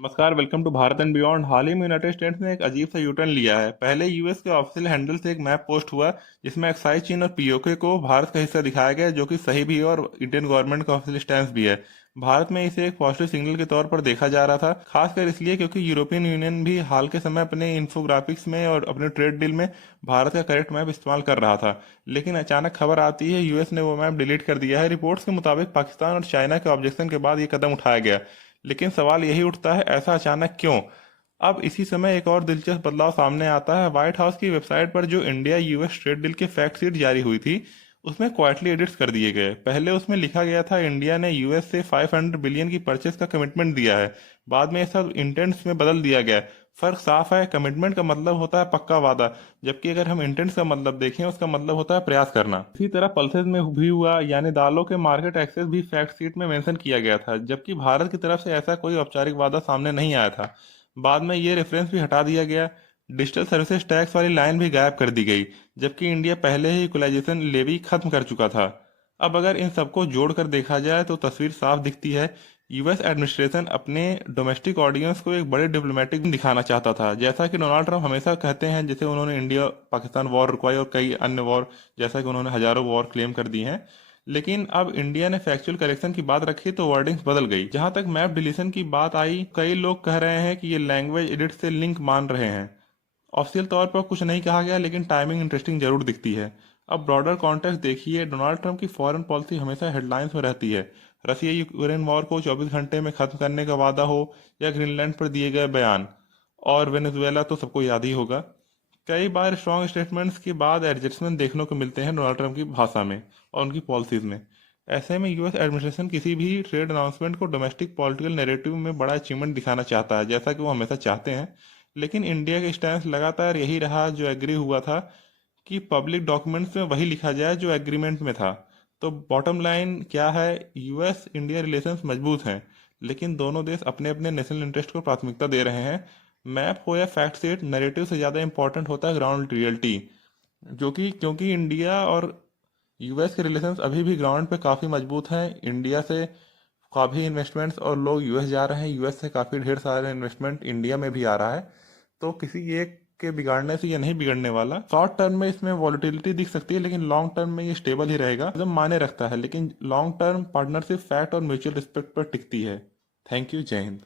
नमस्कार, welcome to Bharat and beyond. हाल ही में यूनाइटेड स्टेट्स ने एक अजीब सा यूटर्न लिया है। पहले यूएस के ऑफिशियल हैंडल से एक मैप पोस्ट हुआ जिसमें अक्साई चीन और पीओके को भारत का हिस्सा दिखाया गया, जो कि सही भी है और इंडियन गवर्नमेंट का ऑफिशियल स्टैंड भी है। भारत में इसे एक पॉजिटिव सिग्नल के तौर पर देखा जा रहा था, खासकर इसलिए क्योंकि यूरोपियन यूनियन भी हाल के समय अपने इन्फोग्राफिक्स में और अपने ट्रेड डील में भारत का करेक्ट मैप इस्तेमाल कर रहा था। लेकिन अचानक खबर आती है यूएस ने वो मैप डिलीट कर दिया है। रिपोर्ट्स के मुताबिक पाकिस्तान और चाइना के ऑब्जेक्शन के बाद ये कदम उठाया गया। लेकिन सवाल यही उठता है, ऐसा अचानक क्यों? अब इसी समय एक और दिलचस्प बदलाव सामने आता है। व्हाइट हाउस की वेबसाइट पर जो इंडिया यूएस ट्रेड डील के फैक्ट शीट जारी हुई थी, उसमें क्वाइटली एडिट्स कर दिए गए। पहले उसमें लिखा गया था इंडिया ने यूएस से 500 बिलियन की परचेस का कमिटमेंट दिया है। बाद में ये सब इंटेंट्स में बदल दिया गया। फर्क साफ है, कमिटमेंट का मतलब होता है पक्का वादा, जबकि अगर हम इंटेंट्स का मतलब देखें, उसका मतलब होता है प्रयास करना। इसी तरह पल्सेस में भी हुआ, यानी दालों के मार्केट एक्सेस भी फैक्ट शीट में मेंशन किया गया था, जबकि भारत की तरफ से ऐसा कोई औपचारिक वादा सामने नहीं आया था। बाद में ये रेफरेंस भी हटा दिया गया। डिजिटल सर्विसेज टैक्स वाली लाइन भी गायब कर दी गई, जबकि इंडिया पहले ही इक्वलाइजेशन लेवी खत्म कर चुका था। अब अगर इन सबको जोड़कर देखा जाए तो तस्वीर साफ दिखती है। यूएस एडमिनिस्ट्रेशन अपने डोमेस्टिक ऑडियंस को एक बड़े डिप्लोमेटिक दिखाना चाहता था, जैसा कि डोनाल्ड ट्रंप हमेशा कहते हैं। जैसे उन्होंने इंडिया पाकिस्तान वॉर रुकवाई और कई अन्य वॉर, जैसा कि उन्होंने हजारों वॉर क्लेम कर दी हैं। लेकिन अब इंडिया ने फैक्चुअल करेक्शन की बात रखी तो वर्डिंग्स बदल गई। जहां तक मैप डिलीशन की बात आई, कई लोग कह रहे हैं कि ये लैंग्वेज एडिट से लिंक मान रहे हैं। ऑफिशियल तौर पर कुछ नहीं कहा गया, लेकिन टाइमिंग इंटरेस्टिंग जरूर दिखती है। अब ब्रॉडर कॉन्टेक्स्ट देखिए, डोनाल्ड ट्रंप की फॉरेन पॉलिसी हमेशा हेडलाइंस में रहती है। रसिया यूक्रेन वॉर को 24 घंटे में खत्म करने का वादा हो, या ग्रीनलैंड पर दिए गए बयान, और वेनेजुएला तो सबको याद ही होगा। कई बार स्ट्रॉन्ग स्टेटमेंट्स के बाद एडजस्टमेंट देखने को मिलते हैं डोनाल्ड ट्रंप की भाषा में और उनकी पॉलिसीज में। ऐसे में यूएस एडमिनिस्ट्रेशन किसी भी ट्रेड अनाउंसमेंट को डोमेस्टिक पॉलिटिकल नैरेटिव में बड़ा अचीवमेंट दिखाना चाहता है, जैसा कि वो हमेशा चाहते हैं। लेकिन इंडिया का स्टैंस लगातार यही रहा, जो एग्री हुआ था, कि पब्लिक डॉक्यूमेंट्स में वही लिखा जाए जो एग्रीमेंट में था। तो बॉटम लाइन क्या है? यूएस इंडिया रिलेशंस मजबूत हैं, लेकिन दोनों देश अपने अपने नेशनल इंटरेस्ट को प्राथमिकता दे रहे हैं। मैप हो या फैक्ट सेट, नैरेटिव से ज़्यादा इंपॉर्टेंट होता है ग्राउंड रियलिटी। जो कि क्योंकि इंडिया और यूएस के रिलेशंस अभी भी ग्राउंड पे काफ़ी मजबूत हैं। इंडिया से काफ़ी इन्वेस्टमेंट्स और लोग यूएस जा रहे हैं, यूएस से काफ़ी ढेर सारे इन्वेस्टमेंट इंडिया में भी आ रहा है। तो किसी एक के बिगाड़ने से ये नहीं बिगड़ने वाला। शॉर्ट टर्म में इसमें वॉलिटिलिटी दिख सकती है, लेकिन लॉन्ग टर्म में ये स्टेबल ही रहेगा। एकदम मायने रखता है, लेकिन लॉन्ग टर्म पार्टनरशिप फैक्ट और म्यूचुअल रिस्पेक्ट पर टिकती है। Thank you. जय हिंद।